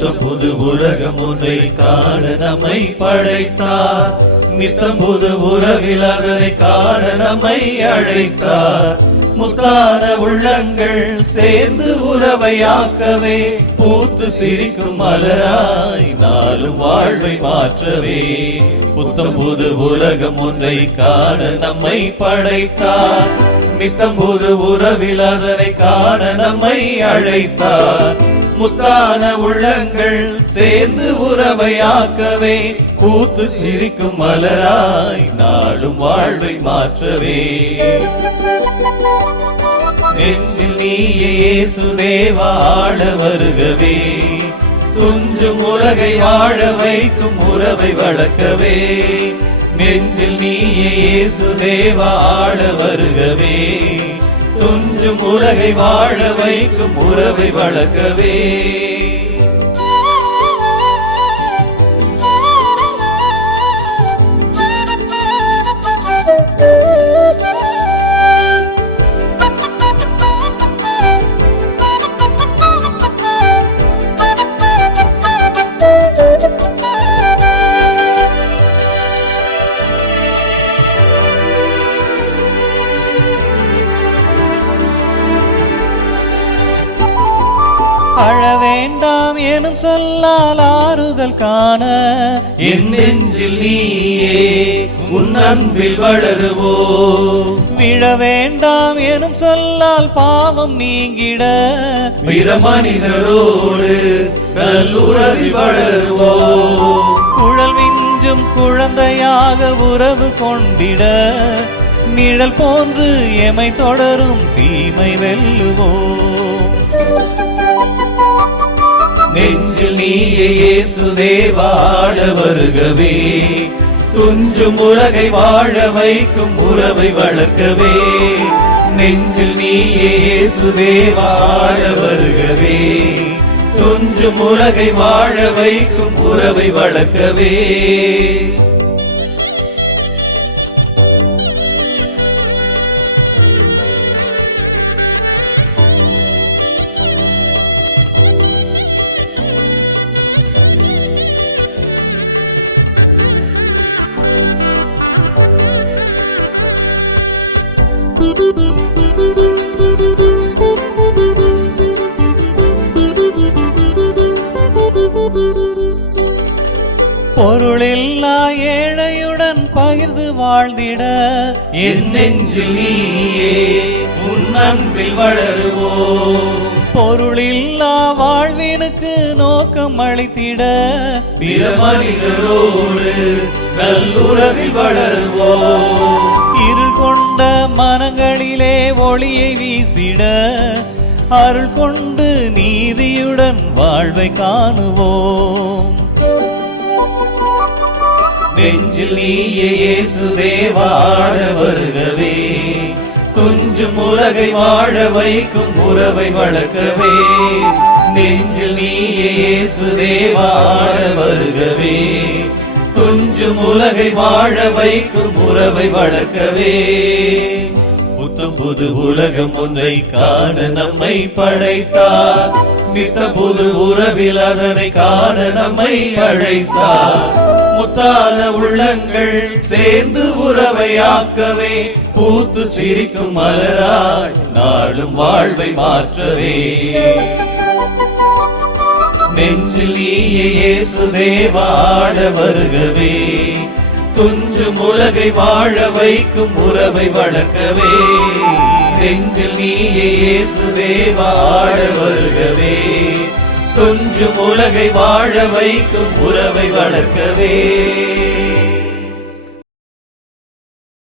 புது உலகம் ஒன்றை காண நம்மை படைத்தார். நித்தம் புது உறவில் அதனை காண நம்மை அழைத்தார். முத்தான உள்ளங்கள் சேர்ந்து உறவையாக்கவே பூத்து சிரிக்கும் மலராய் நாளும் வாழ்வை மாற்றவே. புத்தம் புது உலகம் ஒன்றை காண நம்மை படைத்தார். நித்தம் புது உறவில் அதனை காண நம்மை அழைத்தார். முத்தான உள்ளங்கள் சேர்ந்து உறவையாக்கவே கூத்து சிரிக்கும் மலராய் நாளும் வாழ்வை மாற்றவே. நெஞ்சில் நீயே இயேசு ஆள வருகவே. துஞ்சும் உலகை வாழ வைக்கும் உறவை வளர்க்கவே. நெஞ்சில் நீயே இயேசு ஆள வருகவே. துஞ்சும் உலகை வாழ வைக்கும் உறவை வளர்க்கவே. அழ வேண்டாம் எனும் சொல்லால் ஆறுதல் காண. என் நெஞ்சில் நீயே உன் அன்பில் வளருவோ. விழ வேண்டாம் எனும் சொல்லால் பாவம் நீங்கிட. பிற மனிதரோடு நல்லுறவில் வளருவோ. குழல் விஞ்சும் குழந்தையாக உறவு கொண்டிட. நிழல் போன்று எமை தொடரும் தீமை வெல்லுவோம் நெஞ்சில் நீயே இயேசு தேவாட வருகவே. துஞ்சும் உலகை வாழ வைக்கும் உறவை வளர்க்கவே. நெஞ்சில் நீயே இயேசு தேவாட வருகவே. துஞ்சும் உலகை வாழ வைக்கும் உறவை வளர்க்கவே. பொருளில்லா ஏழையுடன் பகிர்ந்து வாழ்ந்திட என் நெஞ்சில் நீயே உன் அன்பில் வளருவோ பொருளில்லா வாழ்வினுக்கு நோக்கம் அளித்திட பிற மனிதரோடு நல்லுறவில் வளருவோம். கொண்ட மனங்களிலே ஒளியை வீசிட அருள் கொண்டு நீதியுடன் வாழ்வை காணுவோம். நெஞ்சில் நீயே இயேசு வருகவே. துஞ்சும் உலகை வாழ வைக்கும் உறவை வளர்க்கவே. நெஞ்சில் நீயே இயேசு வருகவே. கொஞ்சம் உலகை வாழ வைக்கும் உறவை வளர்க்கவே. புத்தம் புது உலகம் ஒன்றை காண நம்மை படைத்தார். நித்த புது உறவில் அதனை காண நம்மை அழைத்தார். முத்தான உள்ளங்கள் சேர்ந்து உறவையாக்கவே பூத்து சிரிக்கும் மலராய் நாளும் வாழ்வை மாற்றவே. நெஞ்சில் இயேசு தேவாட வருகவே. துஞ்சும் உலகை வாழ வைக்கும் உறவை வளர்க்கவே. நெஞ்சில் நீயே இயேசு தேவாட வருகவே. துஞ்சும் உலகை வாழ வைக்கும் உறவை வளர்க்கவே.